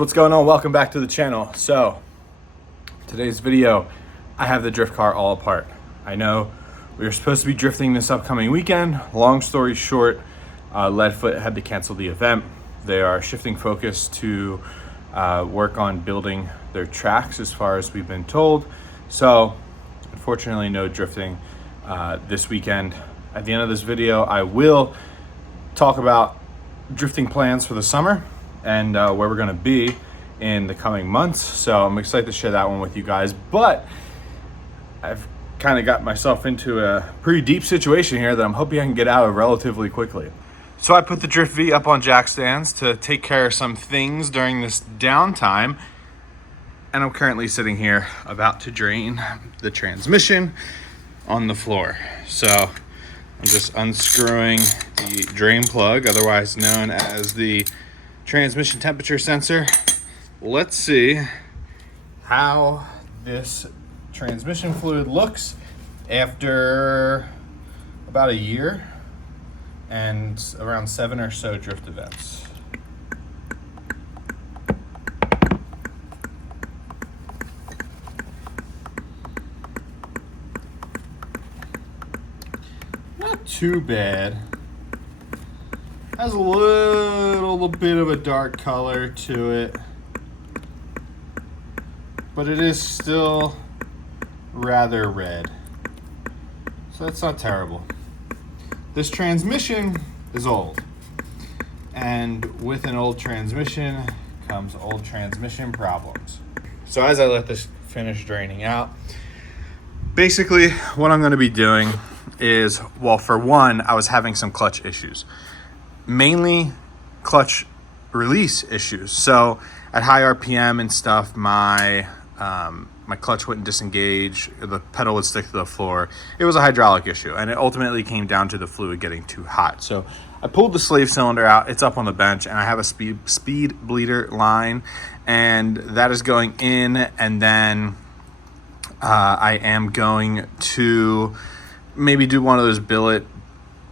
What's going on? Welcome back to the channel. So today's video, I have the drift car all apart. I know we were supposed to be drifting this upcoming weekend. Long story short, Leadfoot had to cancel the event. They are shifting focus to work on building their tracks as far as we've been told. So unfortunately no drifting this weekend. At the end of this video, I will talk about drifting plans for the summer and where we're gonna be in the coming months. So I'm excited to share that one with you guys. But I've kind of got myself into a pretty deep situation here that I'm hoping I can get out of relatively quickly. So I put the Drift-V up on jack stands to take care of some things during this downtime. And I'm currently sitting here about to drain the transmission on the floor. So I'm just unscrewing the drain plug, otherwise known as the transmission temperature sensor. Let's see how this transmission fluid looks after about a year and around 7 or so drift events. Not too bad. Has a little bit of a dark color to it, but it is still rather red. So that's not terrible. This transmission is old, and with an old transmission comes old transmission problems. So as I let this finish draining out, basically what I'm going to be doing is, well, for one, I was having some clutch issues. Mainly clutch release issues. So at high RPM and stuff, my clutch wouldn't disengage, the pedal would stick to the floor. It was a hydraulic issue, and it ultimately came down to the fluid getting too hot. So I pulled the slave cylinder out, it's up on the bench, and I have a speed bleeder line, and that is going in, and then I am going to maybe do one of those billet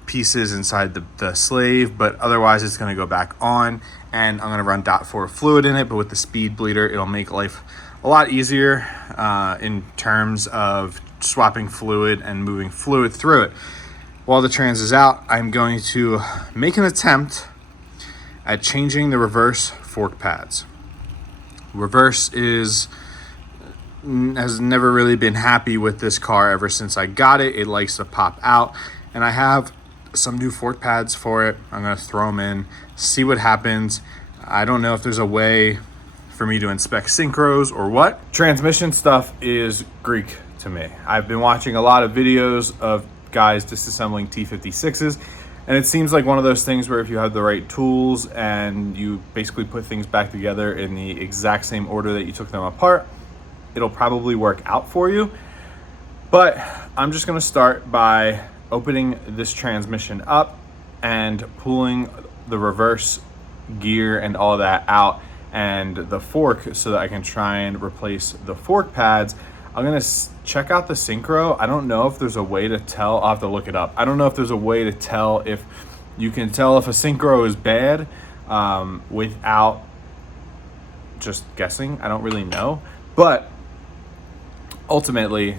pieces inside the slave, but otherwise it's going to go back on, and I'm going to run .4 fluid in it. But with the speed bleeder, it'll make life a lot easier in terms of swapping fluid and moving fluid through it. While the trans is out, I'm going to make an attempt at changing the reverse fork pads. Reverse has never really been happy with this car ever since I got it. It likes to pop out, and I have some new fork pads for it. I'm going to throw them in, see what happens. I don't know if there's a way for me to inspect synchros or what. Transmission stuff is Greek to me. I've been watching a lot of videos of guys disassembling T56s, and it seems like one of those things where if you have the right tools and you basically put things back together in the exact same order that you took them apart, it'll probably work out for you. But I'm just going to start by opening this transmission up and pulling the reverse gear and all of that out and the fork so that I can try and replace the fork pads. I'm going to check out the synchro. I don't know if there's a way to tell. I'll have to look it up. I don't know if there's a way to tell if you can tell if a synchro is bad without just guessing. I don't really know. But ultimately,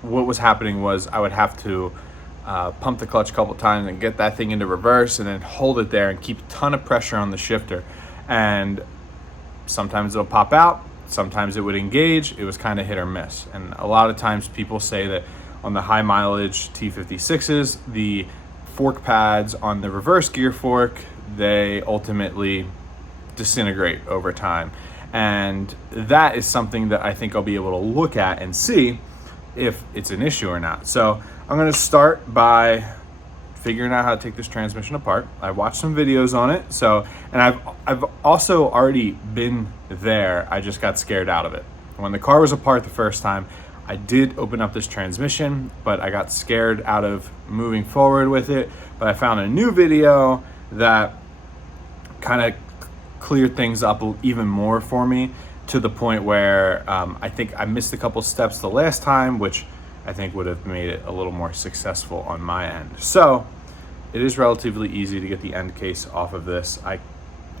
what was happening was I would have to pump the clutch a couple times and get that thing into reverse and then hold it there and keep a ton of pressure on the shifter. And sometimes it'll pop out, sometimes it would engage. It was kind of hit or miss. And a lot of times people say that on the high mileage T56s, the fork pads on the reverse gear fork, they ultimately disintegrate over time. And that is something that I think I'll be able to look at and see if it's an issue or not. So I'm going to start by figuring out how to take this transmission apart. I watched some videos on it. And I've also already been there. I just got scared out of it. When the car was apart the first time, I did open up this transmission, but I got scared out of moving forward with it. But I found a new video that kind of cleared things up even more for me, to the point where I think I missed a couple steps the last time, which I think would have made it a little more successful on my end. So it is relatively easy to get the end case off of this. I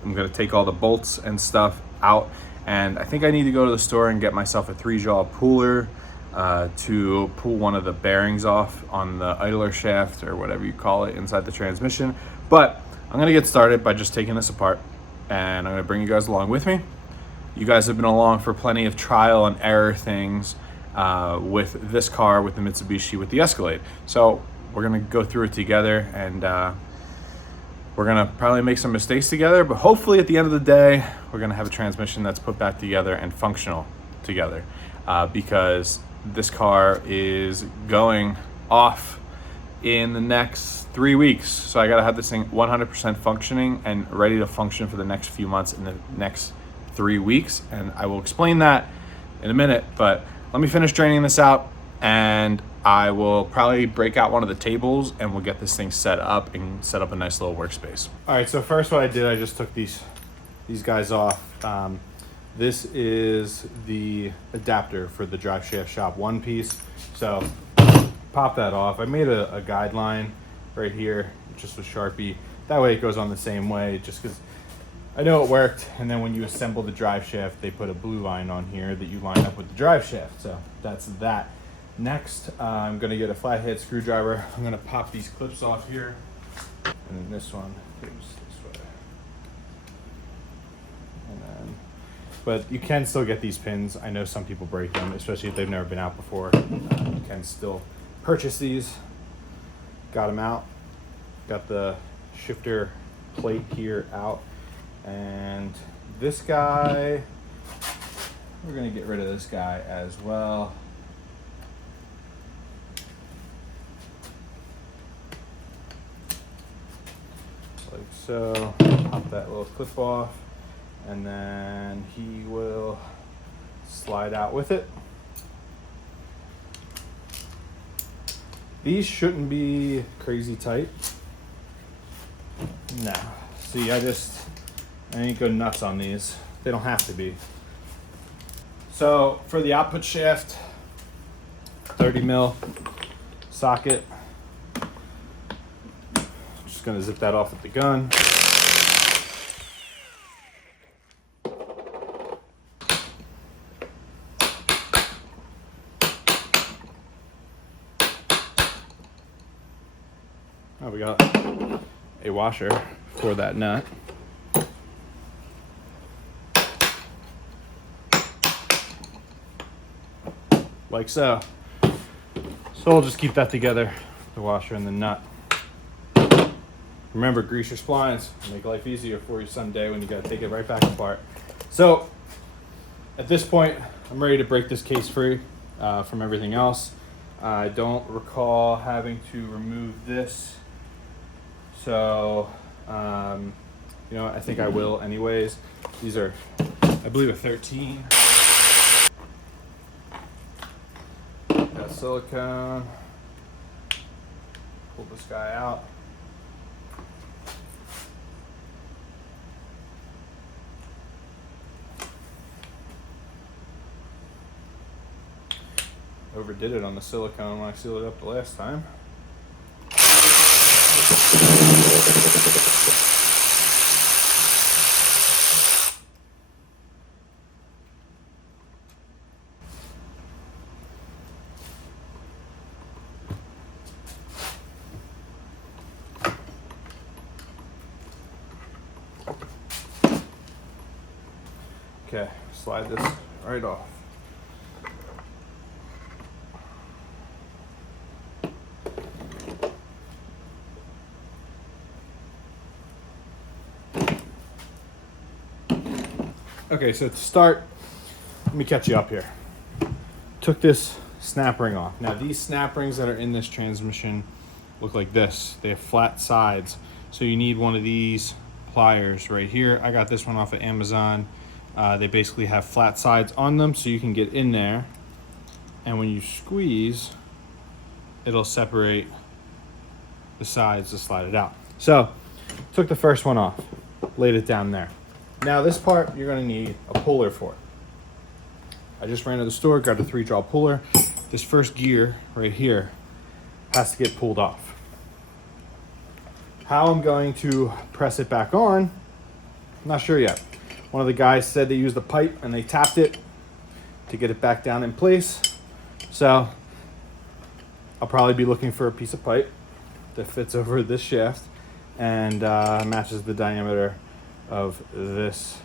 I'm gonna take all the bolts and stuff out, and I think I need to go to the store and get myself a 3-jaw puller to pull one of the bearings off on the idler shaft or whatever you call it inside the transmission. But I'm gonna get started by just taking this apart, and I'm gonna bring you guys along with me. You guys have been along for plenty of trial and error things with this car, with the Mitsubishi, with the Escalade. So we're gonna go through it together, and we're gonna probably make some mistakes together, but hopefully at the end of the day, we're gonna have a transmission that's put back together and functional together, because this car is going off in the next 3 weeks. So I gotta have this thing 100% functioning and ready to function for the next few months, in the next 3 weeks. And I will explain that in a minute, but let me finish draining this out, and I will probably break out one of the tables and we'll get this thing set up and set up a nice little workspace. All right, so first what I did, I just took these guys off. This is the adapter for the drive shaft shop one piece. So pop that off. I made a guideline right here, just with Sharpie. That way it goes on the same way, just because I know it worked. And then when you assemble the drive shaft, they put a blue line on here that you line up with the drive shaft. So that's that. Next, I'm gonna get a flathead screwdriver. I'm gonna pop these clips off here. And then this one goes this way. And then, but you can still get these pins. I know some people break them, especially if they've never been out before. You can still purchase these. Got them out. Got the shifter plate here out. And this guy, we're gonna get rid of this guy as well. Like so. Pop that little clip off, and then he will slide out with it. These shouldn't be crazy tight. No. See, I ain't go nuts on these. They don't have to be. So for the output shaft, 30 mil socket. Just gonna zip that off with the gun. Oh, we got a washer for that nut. Like so. So we'll just keep that together, the washer and the nut. Remember, grease your splines. Make life easier for you someday when you gotta take it right back apart. So at this point, I'm ready to break this case free from everything else. I don't recall having to remove this. So, you know, I think I will anyways. These are, I believe, a 13. Got silicone. Pull this guy out. Overdid it on the silicone when I sealed it up the last time. Okay, slide this right off. Okay, so to start, let me catch you up here. Took this snap ring off. Now these snap rings that are in this transmission look like this. They have flat sides. So you need one of these pliers right here. I got this one off of Amazon. They basically have flat sides on them so you can get in there. And when you squeeze, it'll separate the sides to slide it out. So took the first one off, laid it down there. Now this part, you're gonna need a puller for it. I just ran to the store, got a 3-jaw puller. This first gear right here has to get pulled off. How I'm going to press it back on I'm not sure yet. One of the guys said they used a pipe and they tapped it to get it back down in place. So I'll probably be looking for a piece of pipe that fits over this shaft and matches the diameter of this.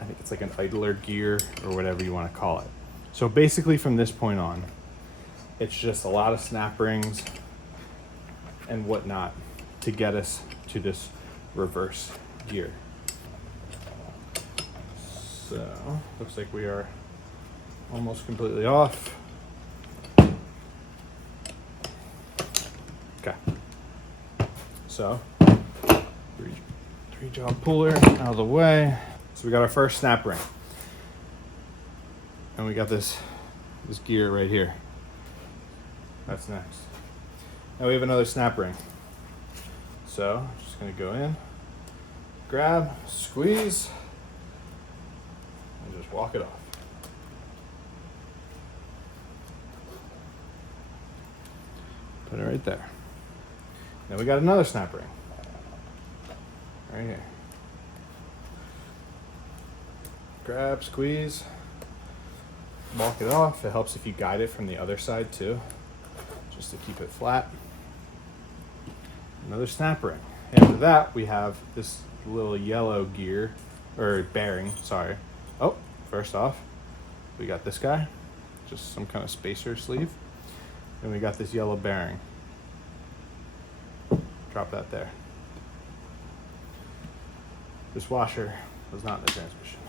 I think it's like an idler gear or whatever you want to call it. So basically from this point on, it's just a lot of snap rings and whatnot to get us to this reverse gear. So looks like we are almost completely off. Okay. So three jaw puller out of the way. So we got our first snap ring. And we got this gear right here. That's next. Now we have another snap ring. So I'm just gonna go in, grab, squeeze, and just walk it off. Put it right there. Now we got another snap ring. Right here. Grab, squeeze, walk it off. It helps if you guide it from the other side too, just to keep it flat. Another snap ring. After that, we have this little yellow gear, or bearing, sorry. Oh, first off, we got this guy, just some kind of spacer sleeve. And we got this yellow bearing. Drop that there. This washer was not in the transmission.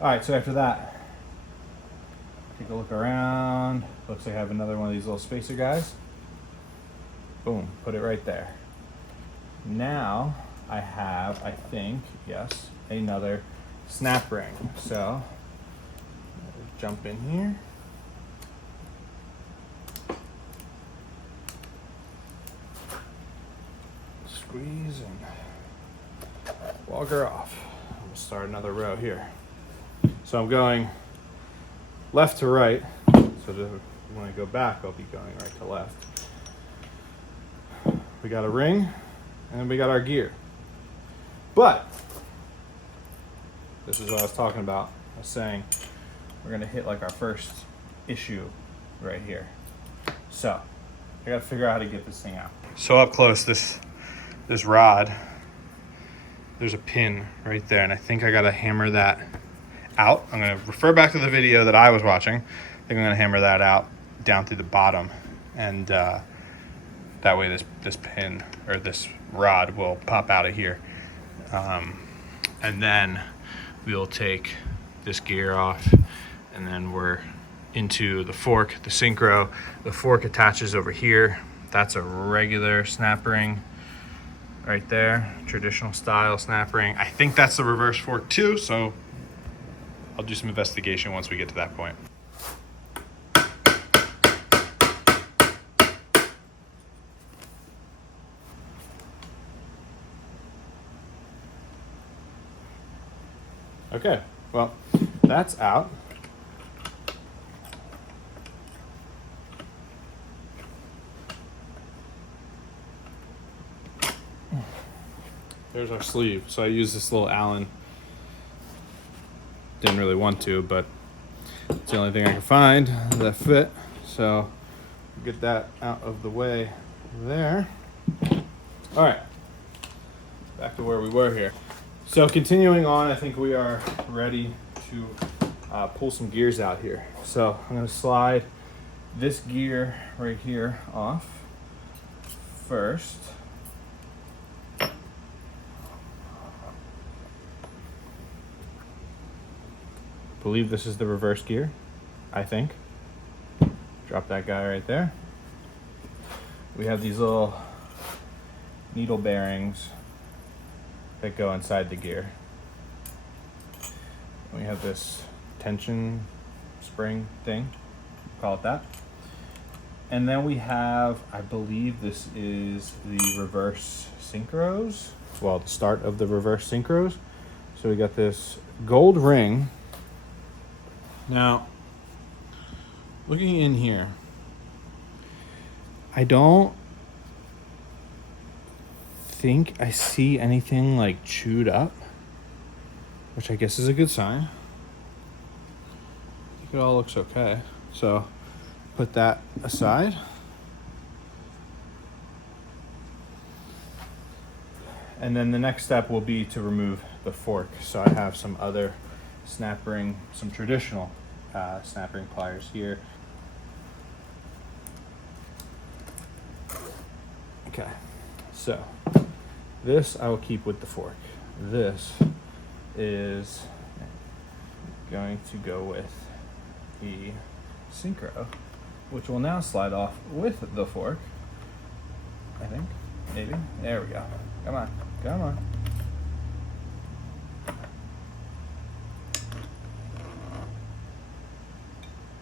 All right, so after that, take a look around. Looks like I have another one of these little spacer guys. Boom, put it right there. Now I have, I think, yes, another snap ring. So jump in here. Squeeze and walk her off. We'll start another row here. So I'm going left to right. So when I go back, I'll be going right to left. We got a ring, and then we got our gear. But this is what I was talking about. I was saying we're gonna hit like our first issue right here. So I gotta figure out how to get this thing out. So up close, this rod, there's a pin right there, and I think I gotta hammer that out. I'm gonna refer back to the video that I was watching. I think I'm gonna hammer that out down through the bottom, and that way this pin or this rod will pop out of here. And then we'll take this gear off, and then we're into the fork, the synchro. The fork attaches over here. That's a regular snap ring right there, traditional style snap ring. I think that's the reverse fork too, so I'll do some investigation once we get to that point. Okay, well, that's out. There's our sleeve. So I use this little Allen. Didn't really want to, but it's the only thing I can find that fit. So get that out of the way there. All right, back to where we were here. So continuing on, I think we are ready to pull some gears out here. So I'm gonna slide this gear right here off first. Believe this is the reverse gear, I think. Drop that guy right there. We have these little needle bearings that go inside the gear. We have this tension spring thing, call it that. And then we have, I believe this is the reverse synchros. Well, the start of the reverse synchros. So we got this gold ring. Now, looking in here, I don't think I see anything like chewed up. which I guess is a good sign. I think it all looks okay. So put that aside. And then the next step will be to remove the fork. So I have some other snap ring, some traditional snap ring pliers here. Okay, so this I will keep with the fork. This is going to go with the Synchro, which will now slide off with the fork. I think, maybe. There we go. Come on, come on.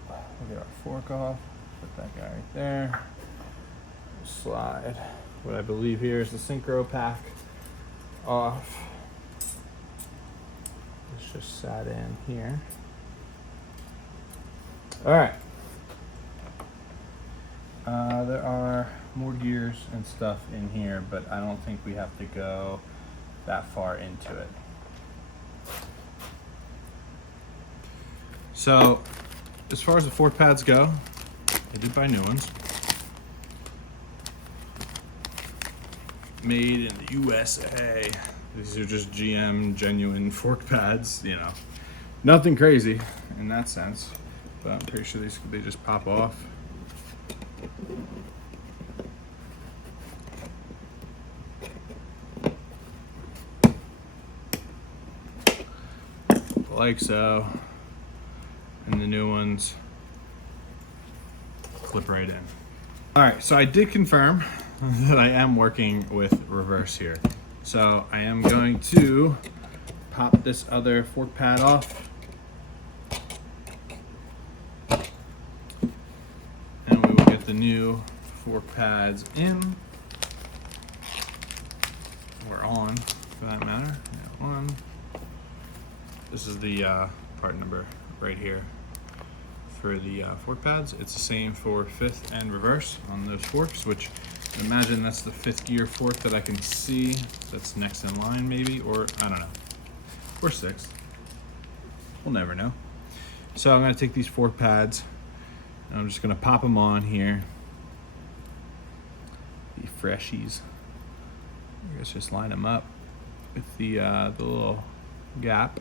We'll get our fork off, put that guy right there. Slide what I believe here is the Synchro pack off. It's just sat in here. All right. There are more gears and stuff in here, but I don't think we have to go that far into it. So, as far as the fork pads go, I did buy new ones. Made in the USA. These are just GM genuine fork pads, you know. Nothing crazy in that sense, but I'm pretty sure they just pop off. Like so. And the new ones clip right in. All right, so I did confirm that I am working with reverse here. So I am going to pop this other fork pad off. And we will get the new fork pads in. Or on, for that matter. Yeah, on. This is the part number right here for the fork pads. It's the same for fifth and reverse on those forks, which I imagine that's the fifth gear fork that I can see that's next in line maybe, or I don't know, or sixth. We'll never know. So I'm gonna take these fork pads and I'm just gonna pop them on here. The freshies. I guess just line them up with the little gap.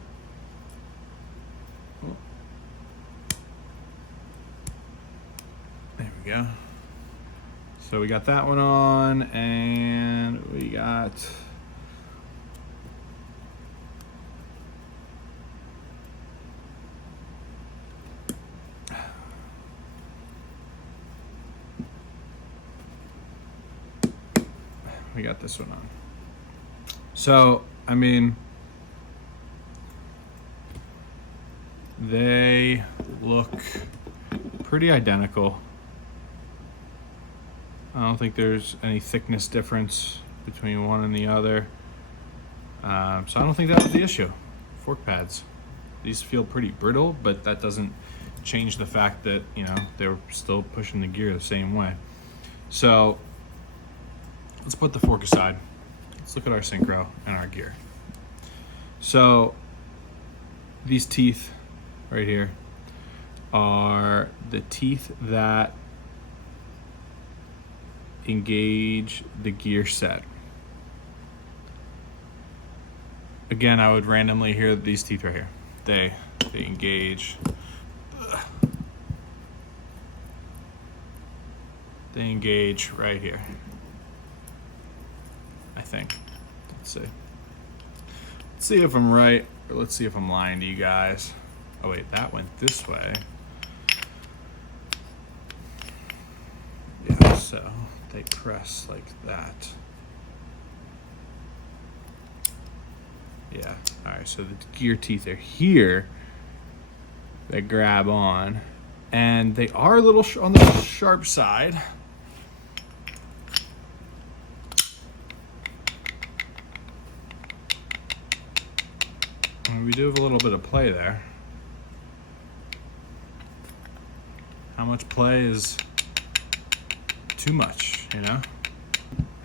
There we go. So we got that one on, and we got this one on. So, I mean, they look pretty identical. I don't think there's any thickness difference between one and the other. So I don't think that was the issue. Fork pads. These feel pretty brittle, but that doesn't change the fact that, you know, they were still pushing the gear the same way. So let's put the fork aside. Let's look at our Synchro and our gear. So these teeth right here are the teeth that engage the gear set. Again, I would randomly hear these teeth right here. They engage. They engage right here. I think. Let's see. Let's see if I'm right, or let's see if I'm lying to you guys. Oh wait, that went this way. Yeah, so they press like that. Yeah, all right, so the gear teeth are here. They grab on, and they are a little on the sharp side. And we do have a little bit of play there. How much play is too much, you know?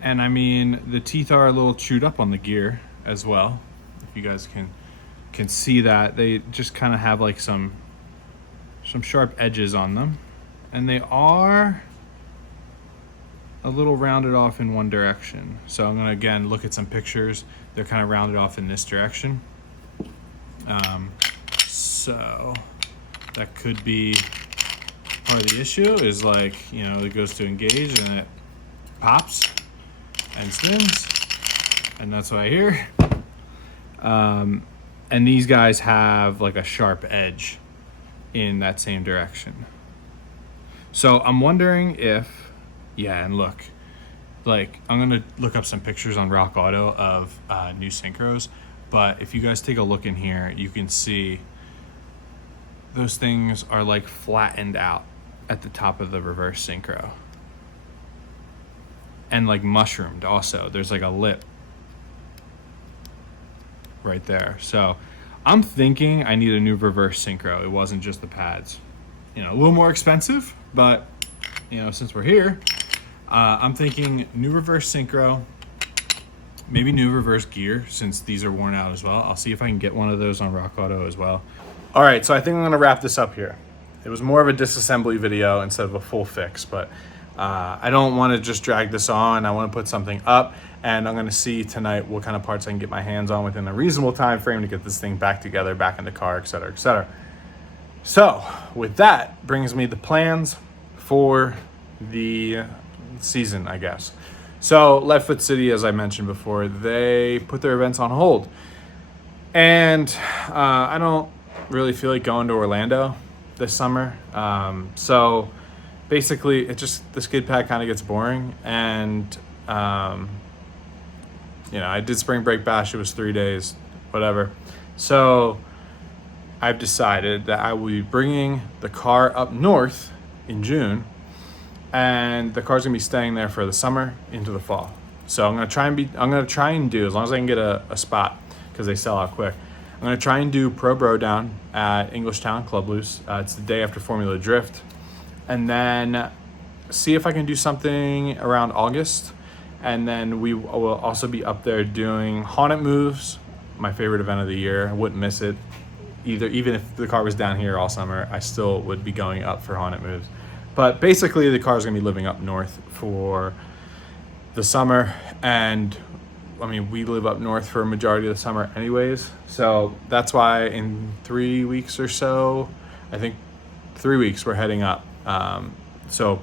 And I mean, the teeth are a little chewed up on the gear as well, if you guys can can see that they just kind of have like some sharp edges on them, and they are a little rounded off in one direction. So I'm gonna again look at some pictures. They're kind of rounded off in this direction. So that could be part of the issue, is like, you know, it goes to engage and it pops and spins, and that's what I hear. And these guys have like a sharp edge in that same direction. So I'm wondering if, yeah, and look, like I'm gonna look up some pictures on Rock Auto of new synchros, but if you guys take a look in here, you can see those things are like flattened out at the top of the reverse synchro. And like mushroomed also. There's like a lip right there. So I'm thinking I need a new reverse synchro. It wasn't just the pads. You know, a little more expensive, but you know, since we're here, I'm thinking new reverse synchro, maybe new reverse gear, since these are worn out as well. I'll see if I can get one of those on Rock Auto as well. All right, so I think I'm gonna wrap this up here. It was more of a disassembly video instead of a full fix, but I don't want to just drag this on. I want to put something up, and I'm going to see tonight what kind of parts I can get my hands on within a reasonable time frame to get this thing back together, back in the car, et cetera, et cetera. So with that brings me the plans for the season, I guess. So Leadfoot City, as I mentioned before, they put their events on hold, and I don't really feel like going to Orlando this summer. So basically, it just, the skid pad kind of gets boring, and you know, I did spring break bash. It was 3 days, whatever. So I've decided that I will be bringing the car up north in June, and the car's gonna be staying there for the summer into the fall. So I'm gonna try and do, as long as I can get a spot, because they sell out quick, I'm gonna try and do Pro Bro Down at Englishtown Club Loose. It's the day after Formula Drift. And then see if I can do something around August. And then we will also be up there doing Haunted Moves, my favorite event of the year. I wouldn't miss it either. Even if the car was down here all summer, I still would be going up for Haunted Moves. But basically, the car is gonna be living up north for the summer. And I mean, we live up north for a majority of the summer anyways. So that's why in 3 weeks or so, I think 3 weeks, we're heading up. So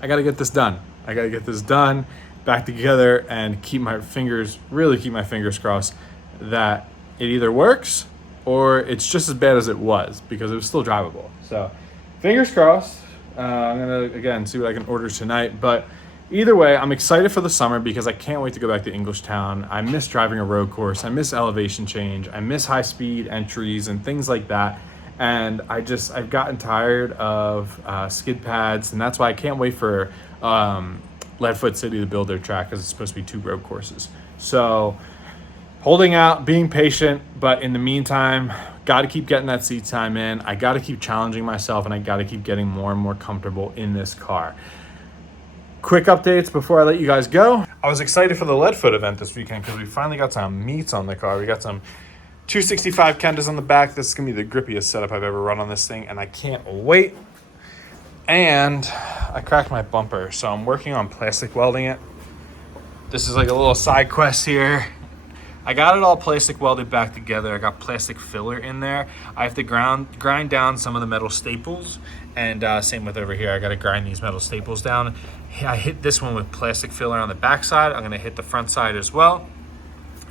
I got to get this done. I got to get this done, back together, and keep my fingers crossed that it either works or it's just as bad as it was, because it was still drivable. So fingers crossed. I'm going to, again, see what I can order tonight. But either way, I'm excited for the summer because I can't wait to go back to Englishtown. I miss driving a road course. I miss elevation change. I miss high speed entries and things like that. And I've gotten tired of skid pads, and that's why I can't wait for Leadfoot City to build their track, because it's supposed to be 2 road courses. So holding out, being patient, but in the meantime, got to keep getting that seat time in. I got to keep challenging myself, and I got to keep getting more and more comfortable in this car. Quick updates before I let you guys go. I was excited for the Leadfoot event this weekend because we finally got some meats on the car. We got some 265 Kendas on the back. This is gonna be the grippiest setup I've ever run on this thing, and I can't wait. And I cracked my bumper, so I'm working on plastic welding it. This is like a little side quest here. I got it all plastic welded back together. I got plastic filler in there. I have to grind down some of the metal staples, and same with over here. I gotta grind these metal staples down. I hit this one with plastic filler on the back side. I'm gonna hit the front side as well.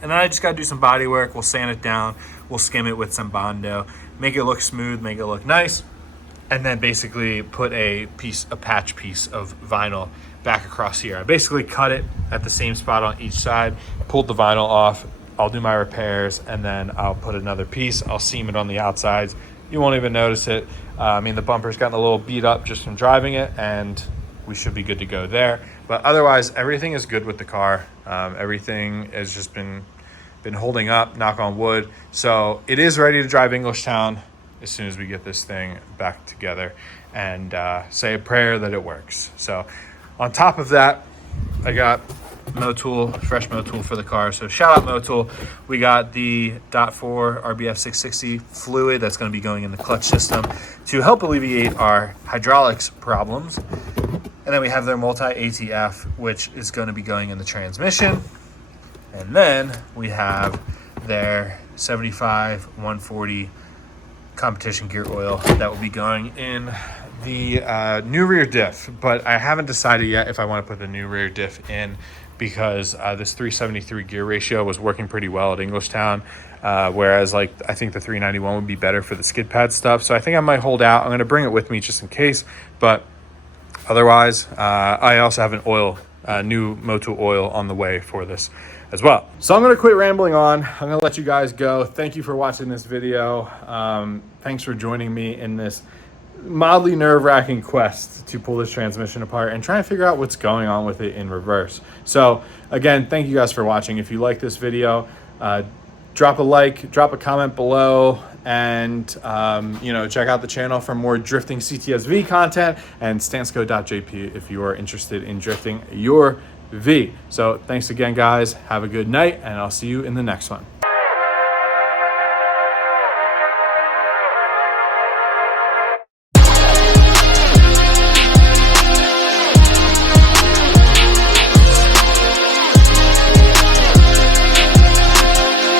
And then I just gotta do some body work. We'll sand it down. We'll skim it with some Bondo, make it look smooth, make it look nice. And then basically put a patch piece of vinyl back across here. I basically cut it at the same spot on each side, pulled the vinyl off. I'll do my repairs, and then I'll put another piece. I'll seam it on the outsides. You won't even notice it. I mean, the bumper's gotten a little beat up just from driving it, and we should be good to go there. But otherwise, everything is good with the car. Everything has just been holding up, knock on wood. So it is ready to drive Englishtown as soon as we get this thing back together, and say a prayer that it works. So on top of that, I got Motul, fresh Motul for the car. So shout out Motul. We got the .4 RBF 660 fluid that's going to be going in the clutch system to help alleviate our hydraulics problems. And then we have their multi-ATF, which is going to be going in the transmission. And then we have their 75 140 competition gear oil that will be going in the new rear diff. But I haven't decided yet if I want to put the new rear diff in, because this 373 gear ratio was working pretty well at Englishtown, whereas like I think the 391 would be better for the skid pad stuff. So I think I might hold out. I'm going to bring it with me just in case, but otherwise I also have an oil, new Motul oil on the way for this as well. So I'm going to quit rambling on. I'm going to let you guys go. Thank you for watching this video. Thanks for joining me in this mildly nerve-wracking quest to pull this transmission apart and try and figure out what's going on with it in reverse. So again, thank you guys for watching. If you like this video, drop a like, drop a comment below, and you know, check out the channel for more drifting CTS-V content, and stansco.jp if you are interested in drifting your V. So thanks again, guys. Have a good night, and I'll see you in the next one.